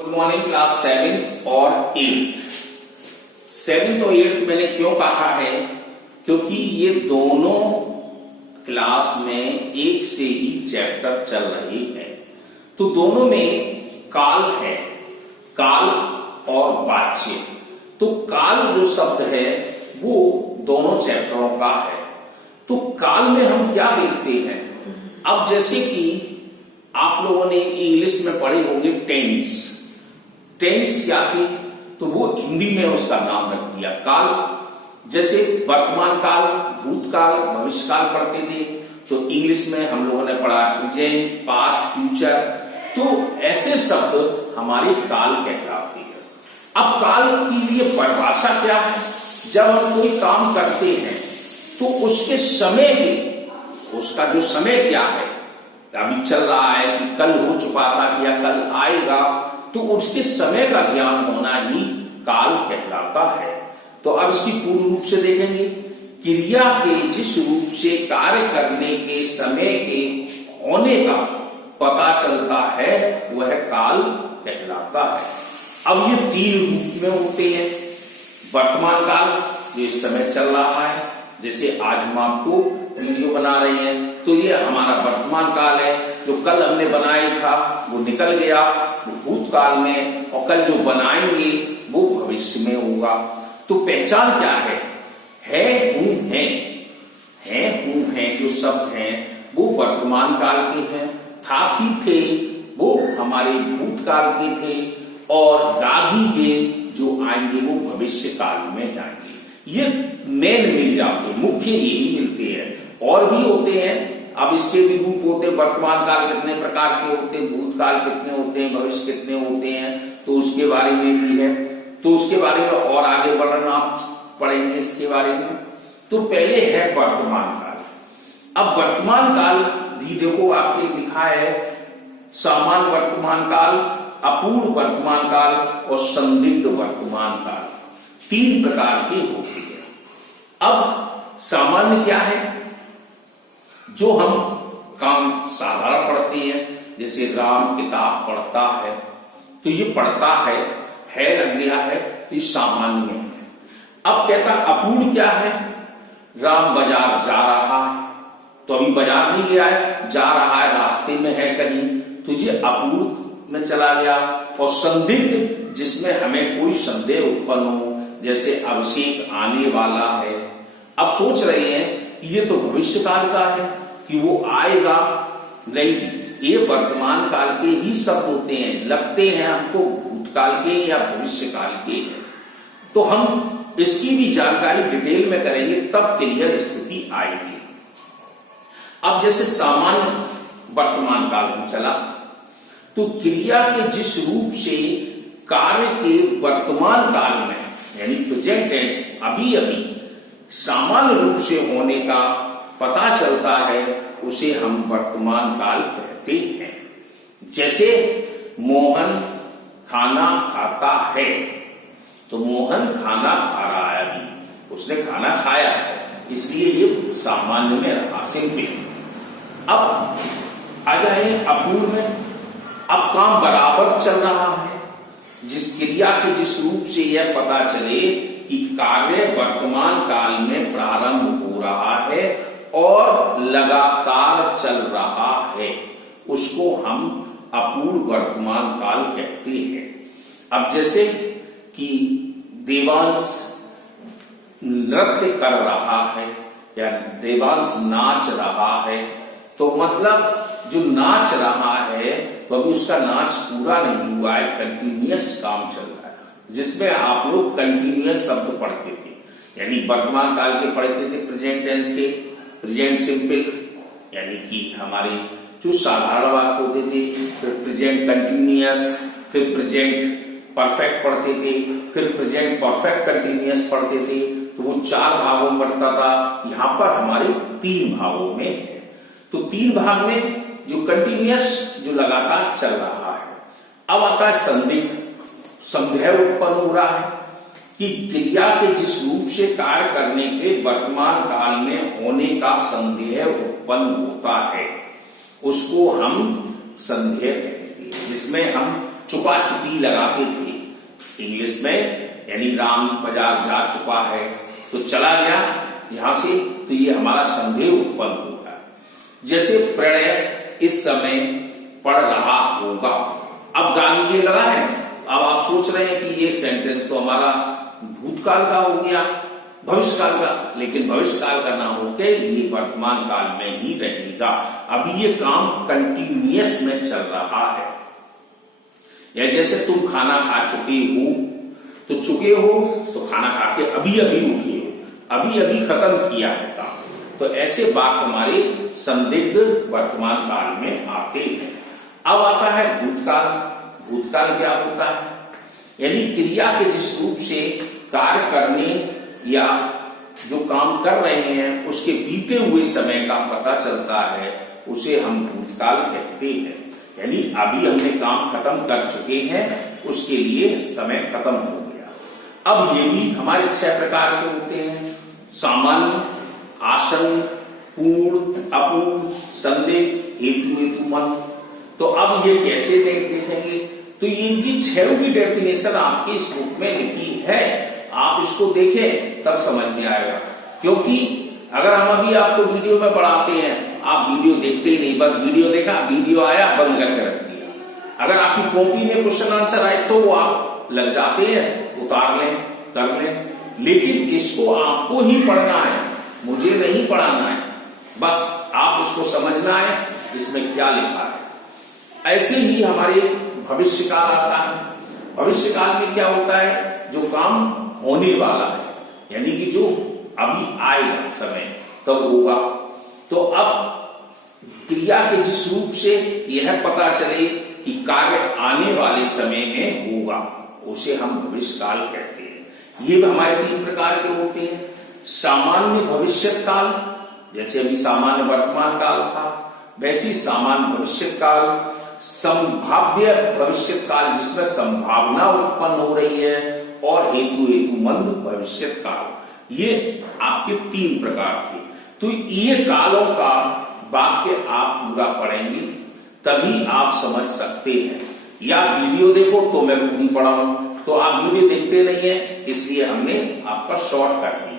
Good morning class 7 और 8। 7th और 8th मैंने क्यों कहा है, क्योंकि ये दोनों क्लास में एक से ही चैप्टर चल रहे हैं। तो दोनों में काल है, काल और वाच्य। तो काल जो शब्द है वो दोनों चैप्टरों का है। तो काल में हम क्या देखते हैं, अब जैसे कि आप लोगों ने इंग्लिश में पढ़े होंगे टेंस। टेंस क्या थी, तो वो हिंदी में उसका नाम रख दिया काल। जैसे वर्तमान काल, भूतकाल, भविष्यकाल पढ़ते थे तो इंग्लिश में हम लोगों ने पढ़ा प्रेजेंट, पास्ट, फ्यूचर। तो ऐसे शब्द हमारे काल कहलाते हैं। अब काल के लिए परिभाषा क्या है, जब हम कोई काम करते हैं तो उसके समय के, उसका जो समय क्या है, अभी चल रहा है कि कल हो चुका था या कल आएगा, तो उसके समय का ज्ञान होना ही काल कहलाता है। तो अब इसकी पूर्ण रूप से देखेंगे, क्रिया के जिस रूप से कार्य करने के समय के होने का पता चलता है वह काल कहलाता है। अब ये 3 रूप में होते हैं। वर्तमान काल जो इस समय चल रहा है, जैसे आज हम आपको वीडियो बना रहे हैं तो ये हमारा वर्तमान काल है। जो कल हमने बनाया था वो निकल गया, वो भूतकाल में, और कल जो बनाएंगे वो भविष्य में होगा। तो पहचान क्या है हूं है जो शब्द हैं वो वर्तमान काल के हैं, था थी थे वो हमारे भूतकाल के थे, और गागी जो आएंगे वो भविष्य काल में आएंगे। ये मेन मिल जाते, मुख्य यही मिलते हैं। और भी होते हैं, अब इसके भी रूप होते हैं। वर्तमान काल कितने प्रकार के होते हैं, भूतकाल कितने होते हैं, भविष्य कितने होते हैं, तो उसके बारे में भी है। तो उसके बारे में और आगे बढ़ना आप पढ़ेंगे इसके बारे में। तो पहले है वर्तमान काल। अब वर्तमान काल भी देखो आपके लिखा है, सामान्य वर्तमान काल, अपूर्ण वर्तमान काल और संदिग्ध वर्तमान काल। 3 प्रकार के होते हैं। अब सामान्य क्या है, जो हम काम साधारण पढ़ते हैं, जैसे राम किताब पढ़ता है, तो ये पढ़ता है लग गया है, तो ये सामान्य है। अब कहता अपूर्ण क्या है, राम बाजार जा रहा है, तो अभी बाजार नहीं गया है, जा रहा है, रास्ते में है कहीं, तो ये अपूर्ण में चला गया। और संदिग्ध जिसमें हमें कोई संदेह उत्पन्न हो, जैसे अभिषेक आने वाला है, अब सोच रहे हैं कि ये तो भविष्य काल का है कि वो आएगा, नहीं, ये वर्तमान काल के ही शब्द होते हैं, लगते हैं हमको भूतकाल के या भविष्य काल के। तो हम इसकी भी जानकारी डिटेल में करेंगे, तब क्लियर स्थिति आएगी। अब जैसे सामान्य वर्तमान काल में चला, तो क्रिया के जिस रूप से कार्य के वर्तमान काल में, यानी प्रेजेंट टेंस, अभी अभी सामान्य रूप से होने का पता चलता है, उसे हम वर्तमान काल कहते हैं। जैसे मोहन खाना खाता है, तो मोहन खाना खा रहा है, अभी उसने खाना खाया है, इसलिए ये सामान्य में रहा, सिंपल। अब आ जाए अपूर्ण में। अब काम बराबर चल रहा है, जिस क्रिया के जिस रूप से यह पता चले कि कार्य वर्तमान काल में प्रारंभ हो रहा है और लगातार चल रहा है, उसको हम अपूर्ण वर्तमान काल कहते हैं। अब जैसे कि देवांश नृत्य कर रहा है या देवांश नाच रहा है, तो मतलब जो नाच रहा है तो अभी उसका नाच पूरा नहीं हुआ है, कंटिन्यूअस काम चल रहा है, जिसमें आप लोग कंटिन्यूअस शब्द पढ़ते थे, यानी वर्तमान काल के पढ़ते थे प्रेजेंट टेंस के, प्रेजेंट सिंपल यानी कि हमारे जो साधारण वाक्य होते थे, फिर प्रेजेंट कंटिन्यूअस, फिर प्रेजेंट परफेक्ट पढ़ते थे, फिर प्रेजेंट परफेक्ट कंटिन्यूअस पढ़ते थे। तो वो 4 भागों में बढ़ता था, यहां पर हमारे 3 भागों में है। तो 3 भाग में जो कंटिन्यूअस, जो लगातार चल रहा है। अब आता है संदिग्ध, संदेह उत्पन्न हो रहा है कि क्रिया के जिस रूप से कार्य करने के वर्तमान काल में होने का संदेह उत्पन्न होता है, उसको हम संदेह कहते हैं, जिसमें हम चुका चुकी लगाते थे इंग्लिश में, यानी राम बाजार जा चुका है तो चला गया यहां से, तो ये हमारा संदेह उत्पन्न होगा। जैसे प्रणय इस समय पढ़ रहा होगा, अब गाली ये लगा है, अब आप सोच रहे हैं कि ये सेंटेंस तो हमारा भूतकाल का हो गया, भविष्यकाल का, लेकिन भविष्यकाल का ना होके ये वर्तमान काल में ही रहेगा। अभी ये काम कंटिन्यूअस में चल रहा है। या जैसे तुम खाना खा चुके हो, तो चुके हो तो खाना खा के अभी अभी उठे हो, अभी अभी खत्म किया है काम। तो ऐसे वाक्य हमारे संदिग्ध वर्तमान काल में आते हैं। अब आता है भूतकाल। भूतकाल क्या होता है? यानी क्रिया के जिस रूप से कार्य करने या जो काम कर रहे हैं उसके बीते हुए समय का पता चलता है, उसे हम भूतकाल कहते हैं। यानी अभी हमने काम खत्म कर चुके हैं, उसके लिए समय खत्म हो गया। अब ये भी हमारे 6 प्रकार के होते हैं: सामान्य, आसन्न, पूर्ण, अपूर्ण, संदिग्ध, हेतु हेतुमत। तो अब ये कैसे देखेंगे? तो इनकी 6 भी डेफिनेशन आपकी इस बुक में लिखी है, आप इसको देखें तब समझ में आएगा। क्योंकि अगर हम अभी आपको वीडियो में पढ़ाते हैं, आप वीडियो देखते ही नहीं, बस वीडियो देखा, वीडियो आया, बंद करके रख दिया। अगर आपकी कॉपी में क्वेश्चन आंसर आए तो वो आप लग जाते हैं, उतार लें, कर लें, लेकिन इसको आपको ही पढ़ना है, मुझे नहीं पढ़ाना है। बस आप उसको समझना है इसमें क्या लिखा है। ऐसे ही हमारे भविष्य काल आता है। भविष्य काल में क्या होता है? जो काम होने वाला है, यानी कि जो अभी आएगा समय तब होगा। तो अब क्रिया के जिस रूप से यह पता चले कि कार्य आने वाले समय में होगा, उसे हम भविष्य काल कहते हैं। ये हमारे 3 प्रकार के होते हैं: सामान्य भविष्यत काल, जैसे अभी सामान्य वर्तमान काल था, वैसी सामान्य भविष्यत काल। संभाव्य भविष्यत काल, जिसमें संभावना उत्पन्न हो रही है, और हेतु हेतुमंद भविष्यत काल। ये आपके 3 प्रकार थे। तो ये कालों का वाक्य आप पूरा पढ़ेंगे तभी आप समझ सकते हैं। या वीडियो देखो तो मैं पूरी पढ़ाऊं, तो आप वीडियो देखते नहीं है, इसलिए हमने आपका शॉर्ट कर दिया।